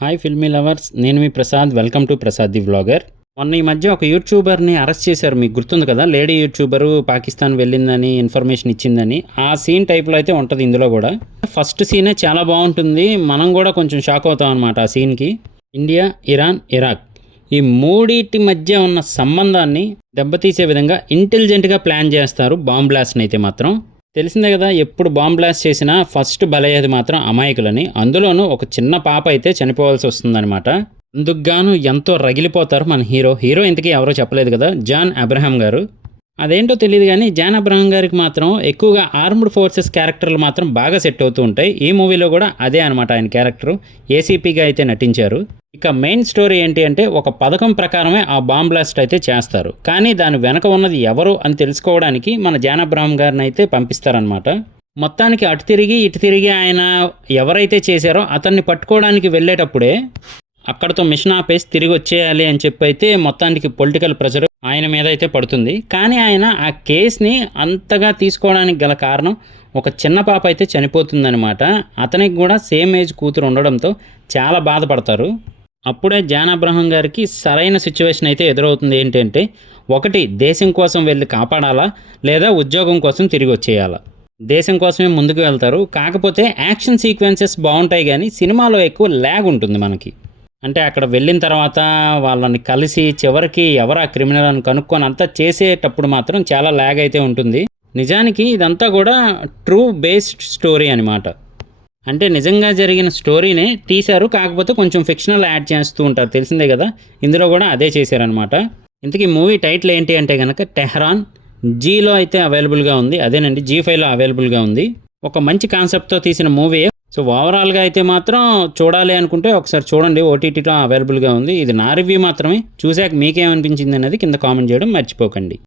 Hi filmy lovers, నేను మీ Prasad. Welcome to Prasad the vlogger. మొన్న ఈ మధ్య ఒక యూట్యూబర్ని అరెస్ట్ చేశారు, మీకు గుర్తుంది కదా? లేడీ యూట్యూబరు పాకిస్తాన్ వెళ్ళిందని ఇన్ఫర్మేషన్ ఇచ్చిందని. ఆ సీన్ టైప్లో అయితే ఉంటుంది ఇందులో కూడా. ఫస్ట్ సీనే చాలా బాగుంటుంది, మనం కూడా కొంచెం షాక్ అవుతాం అనమాట ఆ సీన్కి. ఇండియా, ఇరాన్, ఇరాక్ ఈ మూడింటి మధ్య ఉన్న సంబంధాన్ని దెబ్బతీసే విధంగా ఇంటెలిజెంట్గా ప్లాన్ చేస్తారు బాంబ్ బ్లాస్ట్ని అయితే మాత్రం. తెలిసిందే కదా, ఎప్పుడు బాంబ్ బ్లాస్ట్ చేసినా ఫస్ట్ బలయ్యేది మాత్రం అమాయకులని. అందులోనూ ఒక చిన్న పాప అయితే చనిపోవాల్సి వస్తుందన్నమాట. అందుకుగాను ఎంతో రగిలిపోతారు మన హీరో ఇంతకీ ఎవరో చెప్పలేదు కదా, జాన్ అబ్రహాం గారు. అదేంటో తెలియదు కానీ జాన్ అబ్రహాం గారికి మాత్రం ఎక్కువగా ఆర్మ్డ్ ఫోర్సెస్ క్యారెక్టర్లు మాత్రం బాగా సెట్ అవుతూ ఉంటాయి. ఈ మూవీలో కూడా అదే అనమాట ఆయన క్యారెక్టరు. ఏసీపీగా అయితే నటించారు. ఇక మెయిన్ స్టోరీ ఏంటి అంటే, ఒక పథకం ప్రకారమే ఆ బాంబ్ బ్లాస్ట్ అయితే చేస్తారు. కానీ దాని వెనక ఉన్నది ఎవరు అని తెలుసుకోవడానికి మన జాన్ అబ్రహాం గారిని అయితే పంపిస్తారనమాట. మొత్తానికి అటు తిరిగి ఇటు తిరిగి ఆయన ఎవరైతే చేశారో అతన్ని పట్టుకోవడానికి వెళ్ళేటప్పుడే అక్కడతో మిషన్ ఆపేసి తిరిగి వచ్చేయాలి అని చెప్పి అయితే మొత్తానికి పొలిటికల్ ప్రెషర్ ఆయన మీద అయితే పడుతుంది. కానీ ఆయన ఆ కేసుని అంతగా తీసుకోవడానికి గల కారణం, ఒక చిన్న పాప అయితే చనిపోతుందనమాట. అతనికి కూడా సేమ్ ఏజ్ కూతురు ఉండడంతో చాలా బాధపడతారు. అప్పుడే జాన్ అబ్రహాం గారికి సరైన సిచ్యువేషన్ అయితే ఎదురవుతుంది. ఏంటంటే, ఒకటి దేశం కోసం వెళ్ళి కాపాడాలా, లేదా ఉద్యోగం కోసం తిరిగి వచ్చేయాలా. దేశం కోసమే ముందుకు వెళ్తారు. కాకపోతే యాక్షన్ సీక్వెన్సెస్ బాగుంటాయి కానీ సినిమాలో ఎక్కువ ల్యాగ్ ఉంటుంది మనకి. అంటే అక్కడ వెళ్ళిన తర్వాత వాళ్ళని కలిసి చివరికి ఎవరు ఆ క్రిమినల్ అని కనుక్కొని అంతా చేసేటప్పుడు మాత్రం చాలా ల్యాగ్ అయితే ఉంటుంది. నిజానికి ఇదంతా కూడా ట్రూ బేస్డ్ స్టోరీ అనమాట. అంటే నిజంగా జరిగిన స్టోరీనే తీశారు, కాకపోతే కొంచెం ఫిక్షనల్ యాడ్ చేస్తూ ఉంటారు, తెలిసిందే కదా. ఇందులో కూడా అదే చేశారనమాట. ఇంతకీ మూవీ టైటిల్ ఏంటి అంటే కనుక టెహ్రాన్. జీలో అయితే అవైలబుల్గా ఉంది, అదేనండి G5లో అవైలబుల్గా ఉంది. ఒక మంచి కాన్సెప్ట్తో తీసిన మూవీ. సో ఓవరాల్గా అయితే మాత్రం చూడాలి అనుకుంటే ఒకసారి చూడండి, OTTలో అవైలబుల్గా ఉంది. ఇది నా రివ్యూ మాత్రమే. చూశాక మీకేమనిపించింది అనేది కింద కామెంట్ చేయడం మర్చిపోకండి.